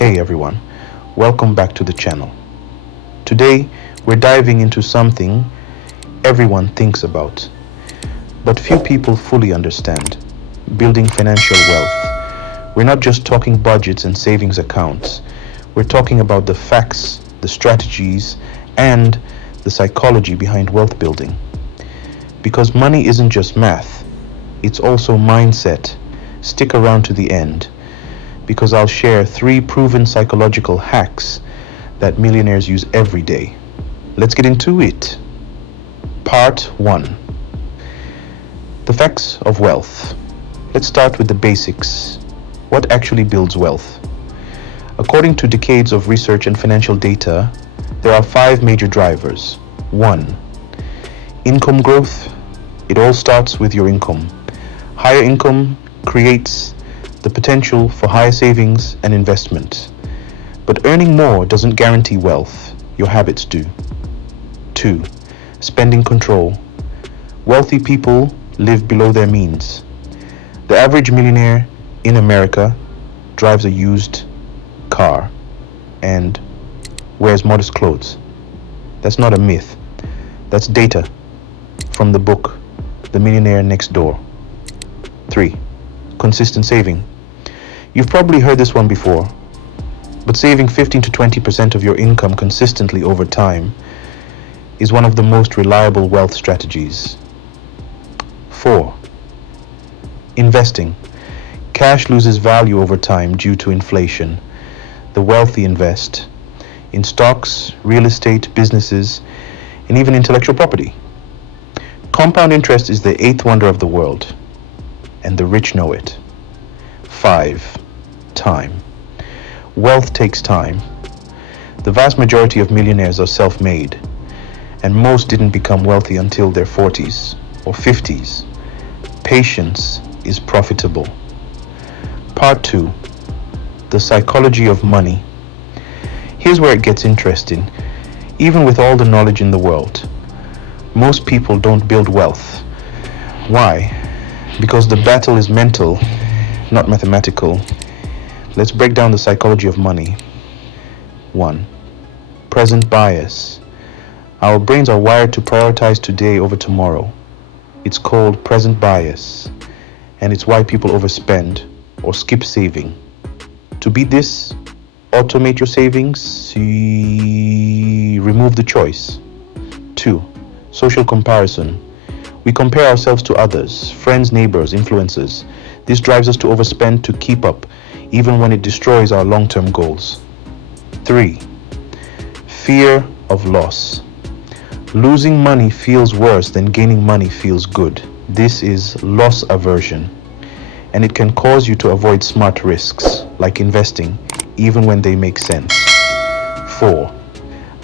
Hey everyone, welcome back to the channel. Today we're diving into something everyone thinks about, but few people fully understand: building financial wealth. We're not just talking budgets and savings accounts, we're talking about the facts, the strategies, and the psychology behind wealth building. Because money isn't just math, it's also mindset. Stick around to the end, because I'll share 3 proven psychological hacks that millionaires use every day. Let's get into it. Part 1. The facts of wealth. Let's start with the basics. What actually builds wealth? According to decades of research and financial data, there are 5 major drivers. 1. Income growth. It all starts with your income. Higher income creates the potential for higher savings and investment. But earning more doesn't guarantee wealth. Your habits do. 2. Spending control. Wealthy people live below their means. The average millionaire in America drives a used car and wears modest clothes. That's not a myth. That's data from the book The Millionaire Next Door. 3. Consistent saving. You've probably heard this one before, but saving 15 to 20% of your income consistently over time is one of the most reliable wealth strategies. 4. Investing. Cash loses value over time due to inflation. The wealthy invest in stocks, real estate, businesses, and even intellectual property. Compound interest is the 8th wonder of the world, and the rich know it. 5. Time. Wealth takes time. The vast majority of millionaires are self-made, and most didn't become wealthy until their 40s or 50s. Patience is profitable. Part 2. The psychology of money. Here's where it gets interesting. Even with all the knowledge in the world, most people don't build wealth. Why? Because the battle is mental, not mathematical. Let's break down the psychology of money. 1. Present bias. Our brains are wired to prioritize today over tomorrow. It's called present bias, and it's why people overspend or skip saving. To beat this, automate your savings, remove the choice. 2. Social comparison. We compare ourselves to others, friends, neighbors, influencers. This drives us to overspend to keep up, even when it destroys our long-term goals. 3. Fear of loss. Losing money feels worse than gaining money feels good. This is loss aversion, and it can cause you to avoid smart risks, like investing, even when they make sense. 4.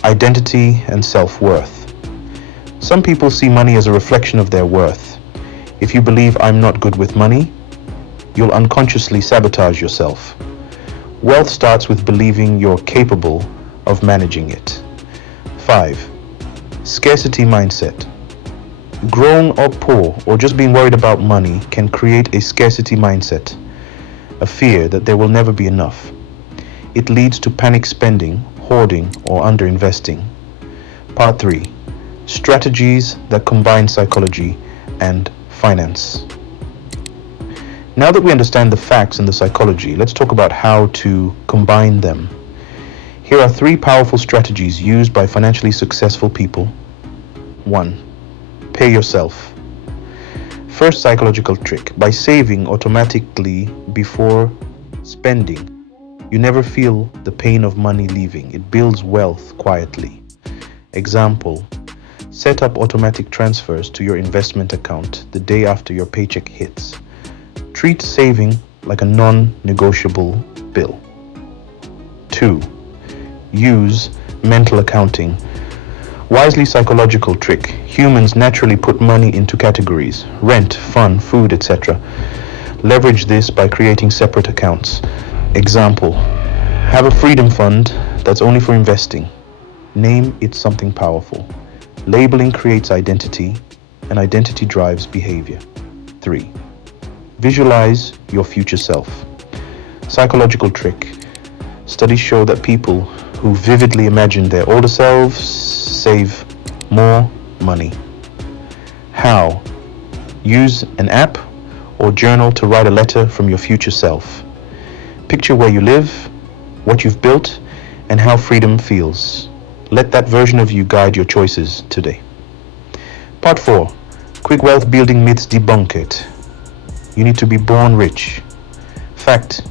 Identity and self-worth. Some people see money as a reflection of their worth. If you believe I'm not good with money, you'll unconsciously sabotage yourself. Wealth starts with believing you're capable of managing it. 5. Scarcity mindset. Grown or poor, or just being worried about money, can create a scarcity mindset, a fear that there will never be enough. It leads to panic spending, hoarding, or underinvesting. Part 3. Strategies that combine psychology and finance. Now that we understand the facts and the psychology, let's talk about how to combine them. Here are 3 powerful strategies used by financially successful people. 1. Pay yourself. First psychological trick: by saving automatically before spending, you never feel the pain of money leaving. It builds wealth quietly. Example: set up automatic transfers to your investment account the day after your paycheck hits. Treat saving like a non-negotiable bill. 2. Use mental accounting. Wisely psychological trick. Humans naturally put money into categories: rent, fun, food, etc. Leverage this by creating separate accounts. Example: have a freedom fund that's only for investing. Name it something powerful. Labeling creates identity, and identity drives behavior. 3. Visualize your future self. Psychological trick. Studies show that people who vividly imagine their older selves save more money. How? Use an app or journal to write a letter from your future self. Picture where you live, what you've built, and how freedom feels. Let that version of you guide your choices today. Part 4. Quick wealth building myths debunked. You need to be born rich. Fact: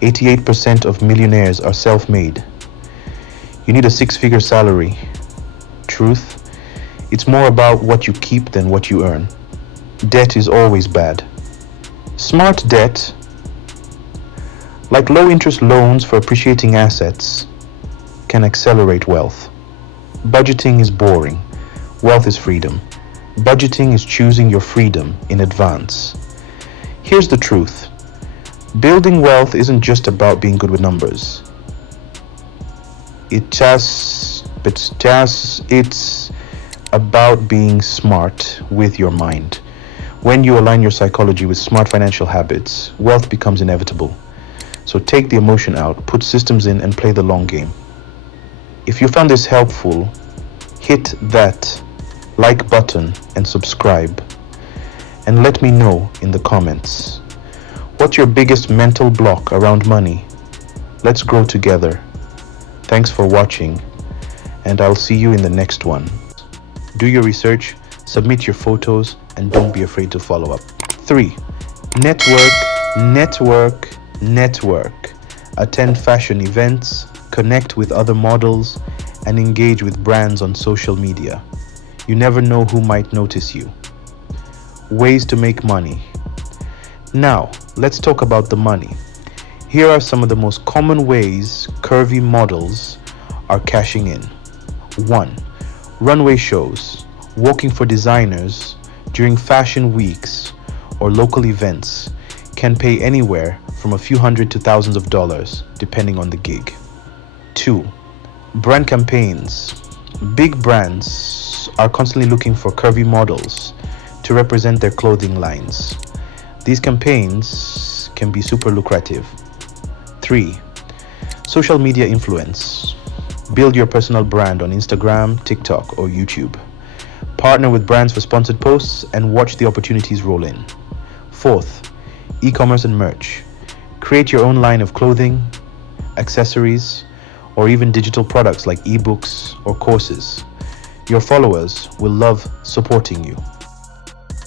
88% of millionaires are self-made. You need a 6-figure salary. Truth: it's more about what you keep than what you earn. Debt is always bad. Smart debt, like low-interest loans for appreciating assets, can accelerate wealth. Budgeting is boring. Wealth is freedom. Budgeting is choosing your freedom in advance. Here's the truth. Building wealth isn't just about being good with numbers. It's about being smart with your mind. When you align your psychology with smart financial habits, wealth becomes inevitable. So take the emotion out, put systems in, and play the long game. If you found this helpful, hit that like button and subscribe. And let me know in the comments. What's your biggest mental block around money? Let's grow together. Thanks for watching, and I'll see you in the next one. Do your research, submit your photos, and don't be afraid to follow up. 3. Network. Attend fashion events, connect with other models, and engage with brands on social media. You never know who might notice you. Ways to make money. Now, let's talk about the money. Here are some of the most common ways curvy models are cashing in. 1. Runway shows. Working for designers during fashion weeks or local events can pay anywhere from a few hundred to thousands of dollars, depending on the gig. 2. Brand campaigns. Big brands are constantly looking for curvy models to represent their clothing lines. These campaigns can be super lucrative. 3. Social media influence. Build your personal brand on Instagram, TikTok, or YouTube. Partner with brands for sponsored posts and watch the opportunities roll in. 4th, e-commerce and merch. Create your own line of clothing, accessories, or even digital products like ebooks or courses. Your followers will love supporting you.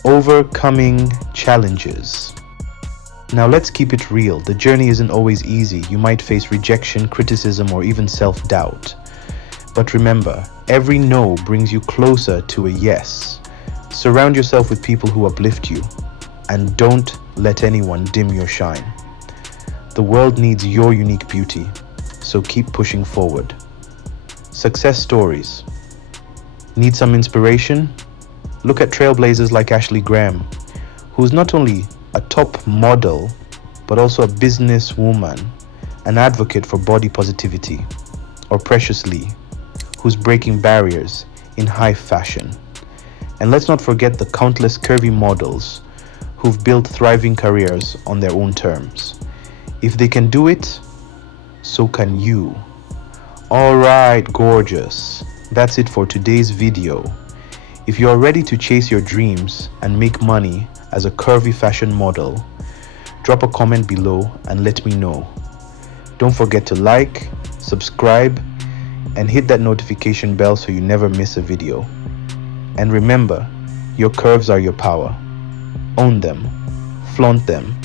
Overcoming challenges. Now let's keep it real. The journey isn't always easy. You might face rejection, criticism, or even self-doubt. But remember, every no brings you closer to a yes. Surround yourself with people who uplift you, and don't let anyone dim your shine. The world needs your unique beauty, so keep pushing forward. Success stories. Need some inspiration? Look at trailblazers like Ashley Graham, who's not only a top model, but also a businesswoman, an advocate for body positivity. Or Precious Lee, who's breaking barriers in high fashion. And let's not forget the countless curvy models who've built thriving careers on their own terms. If they can do it, so can you. Alright, gorgeous. That's it for today's video. If you are ready to chase your dreams and make money as a curvy fashion model, drop a comment below and let me know. Don't forget to like, subscribe, and hit that notification bell so you never miss a video. And remember, your curves are your power. Own them, flaunt them,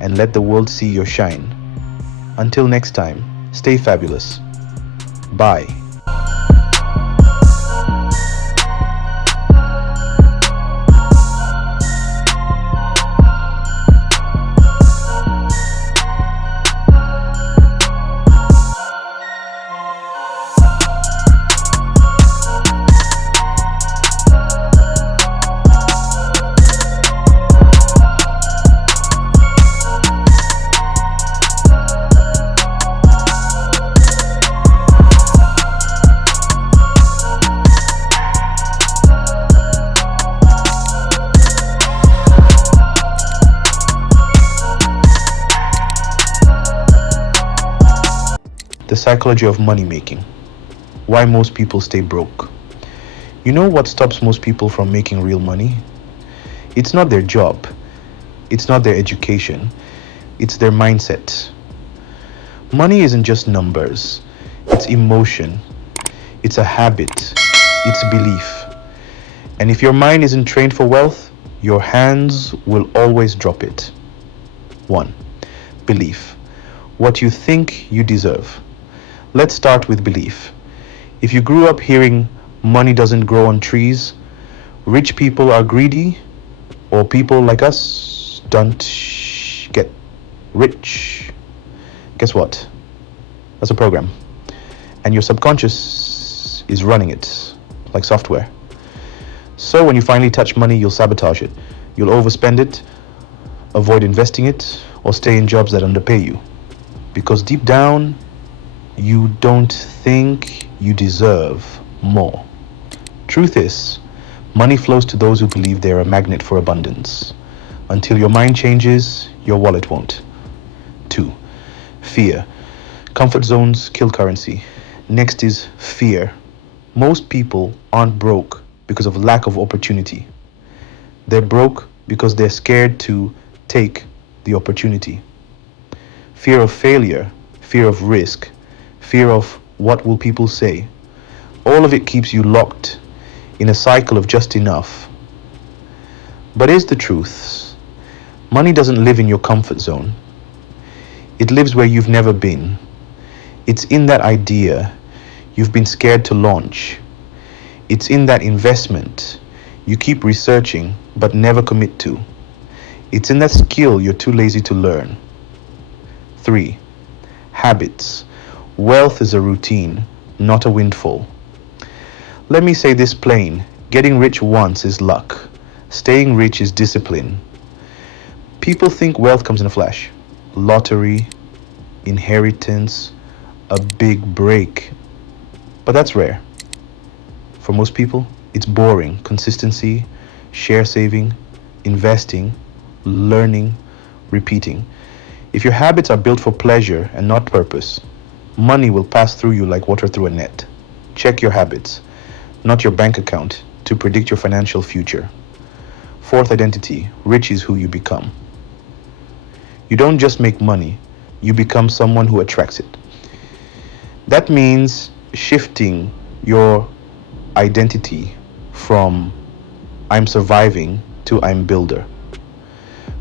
and let the world see your shine. Until next time, stay fabulous. Bye. psychology of money making. Why most people stay broke. You know what stops most people from making real money? It's not their job. It's not their education. It's their mindset. Money isn't just numbers. It's emotion. It's a habit. It's belief. And if your mind isn't trained for wealth, your hands will always drop it. 1. Belief. What you think you deserve. Let's start with belief. If you grew up hearing money doesn't grow on trees, rich people are greedy, or people like us don't get rich, guess what? That's a program. And your subconscious is running it like software. So when you finally touch money, you'll sabotage it. You'll overspend it, avoid investing it, or stay in jobs that underpay you. Because deep down, you don't think you deserve more. Truth is, money flows to those who believe they're a magnet for abundance. Until your mind changes, your wallet won't. 2. Fear. Comfort zones kill currency. Next is fear. Most people aren't broke because of lack of opportunity. They're broke because they're scared to take the opportunity. Fear of failure, fear of risk, fear of what will people say. All of it keeps you locked in a cycle of just enough. But here's the truth. Money doesn't live in your comfort zone. It lives where you've never been. It's in that idea you've been scared to launch. It's in that investment you keep researching but never commit to. It's in that skill you're too lazy to learn. 3. Habits. Wealth is a routine, not a windfall. Let me say this plain. Getting rich once is luck. Staying rich is discipline. People think wealth comes in a flash. Lottery, inheritance, a big break. But that's rare. For most people, it's boring. Consistency, share saving, investing, learning, repeating. If your habits are built for pleasure and not purpose, money will pass through you like water through a net. Check your habits, not your bank account, to predict your financial future. 4th identity, rich is who you become. You don't just make money, you become someone who attracts it. That means shifting your identity from I'm surviving to I'm builder.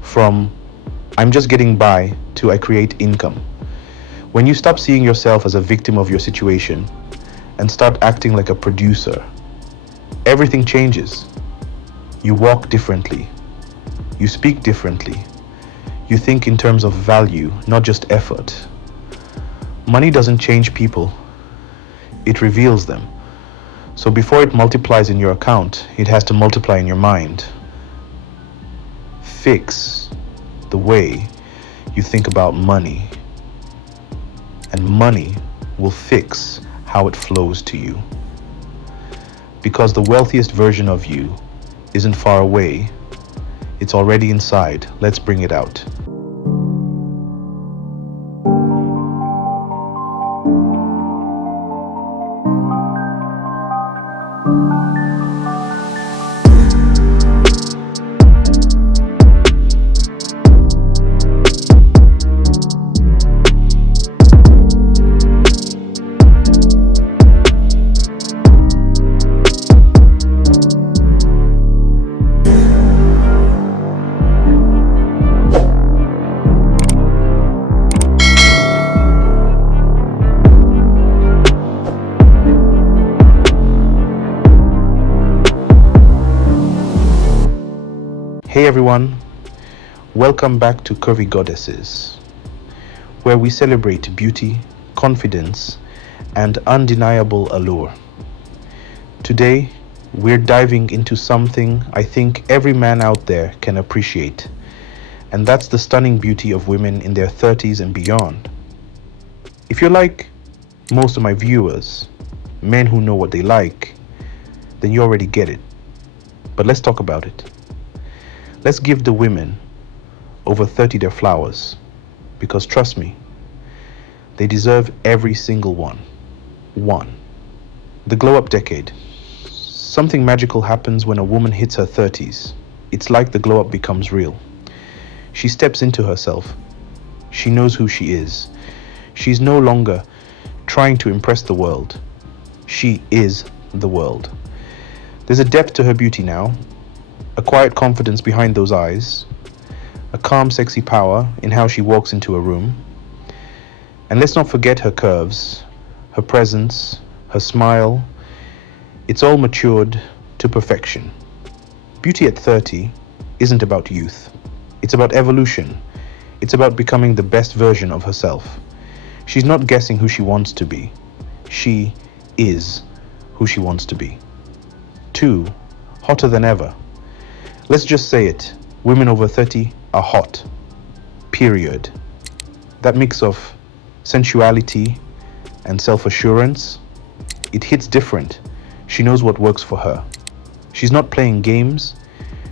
From I'm just getting by to I create income. When you stop seeing yourself as a victim of your situation and start acting like a producer, everything changes. You walk differently. You speak differently. You think in terms of value, not just effort. Money doesn't change people. It reveals them. So before it multiplies in your account, it has to multiply in your mind. Fix the way you think about money, and money will fix how it flows to you. Because the wealthiest version of you isn't far away, it's already inside. Let's bring it out. Hey everyone, welcome back to Curvy Goddesses, where we celebrate beauty, confidence, and undeniable allure. Today, we're diving into something I think every man out there can appreciate, and that's the stunning beauty of women in their 30s and beyond. If you're like most of my viewers, men who know what they like, then you already get it. But let's talk about it. Let's give the women over 30 their flowers, because trust me, They deserve every single one. 1. The glow up decade. Something magical happens when a woman hits her 30s. It's like the glow up becomes real. She steps into herself. She knows who she is. She's no longer trying to impress the world. She is the world. There's a depth to her beauty now, a quiet confidence behind those eyes, a calm, sexy power in how she walks into a room. And let's not forget her curves, her presence, her smile. It's all matured to perfection. Beauty at 30 isn't about youth. It's about evolution. It's about becoming the best version of herself. She's not guessing who she wants to be. She is who she wants to be. 2. Hotter than ever. Let's just say it. Women over 30 are hot. Period. That mix of sensuality and self-assurance, it hits different. She knows what works for her. She's not playing games.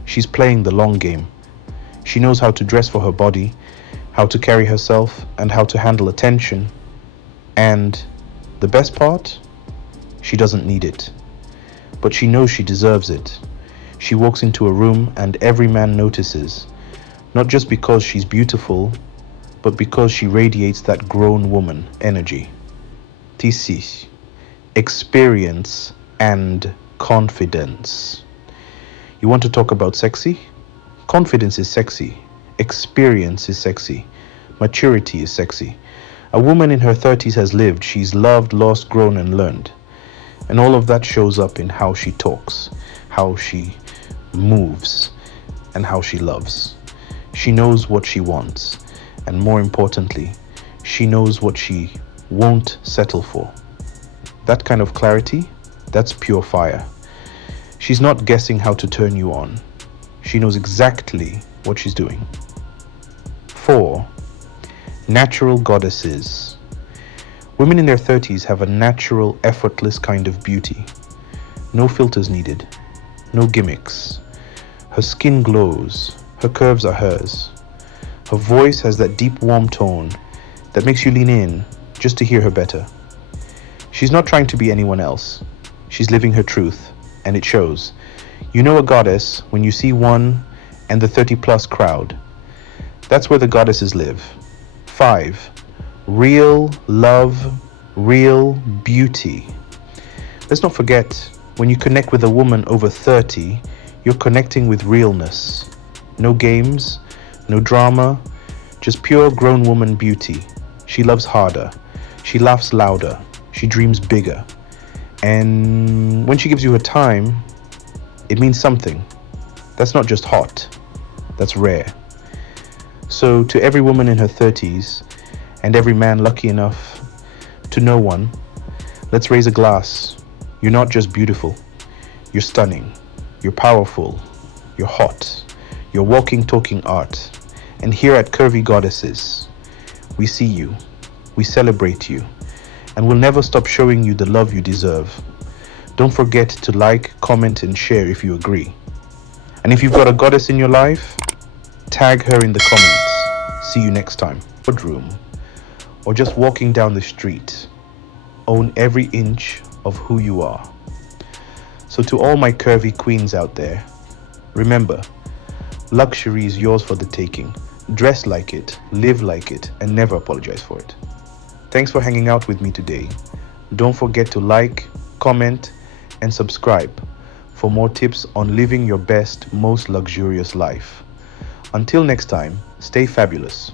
She's playing the long game. She knows how to dress for her body, how to carry herself, and how to handle attention. And the best part? She doesn't need it. But she knows she deserves it. She walks into a room and every man notices, not just because she's beautiful, but because she radiates that grown woman energy. TC. Experience and confidence. You want to talk about sexy? Confidence is sexy. Experience is sexy. Maturity is sexy. A woman in her 30s has lived. She's loved, lost, grown, and learned. And all of that shows up in how she talks, how she moves, and how she loves. She knows what she wants. And more importantly, she knows what she won't settle for. That kind of clarity, that's pure fire. She's not guessing how to turn you on. She knows exactly what she's doing. 4. Natural goddesses. Women in their 30s have a natural, effortless kind of beauty. No filters needed. No gimmicks. Her skin glows. Her curves are hers. Her voice has that deep, warm tone that makes you lean in just to hear her better. She's not trying to be anyone else. She's living her truth, and it shows. You know a goddess when you see one and the 30-plus crowd. That's where the goddesses live. 5. Real love, real beauty. Let's not forget, when you connect with a woman over 30, you're connecting with realness. No games, no drama, just pure grown woman beauty. She loves harder. She laughs louder. She dreams bigger. And when she gives you her time, it means something. That's not just hot. That's rare. So to every woman in her 30s, and every man lucky enough to know one, let's raise a glass. You're not just beautiful. You're stunning. You're powerful. You're hot. You're walking, talking art. And here at Curvy Goddesses, we see you. We celebrate you. And we'll never stop showing you the love you deserve. Don't forget to like, comment, and share if you agree. And if you've got a goddess in your life, tag her in the comments. See you next time. Boardroom, or just walking down the street. Own every inch of who you are. So to all my curvy queens out there, remember, luxury is yours for the taking. Dress like it, live like it, and never apologize for it. Thanks for hanging out with me today. Don't forget to like, comment, and subscribe for more tips on living your best, most luxurious life. Until next time, stay fabulous.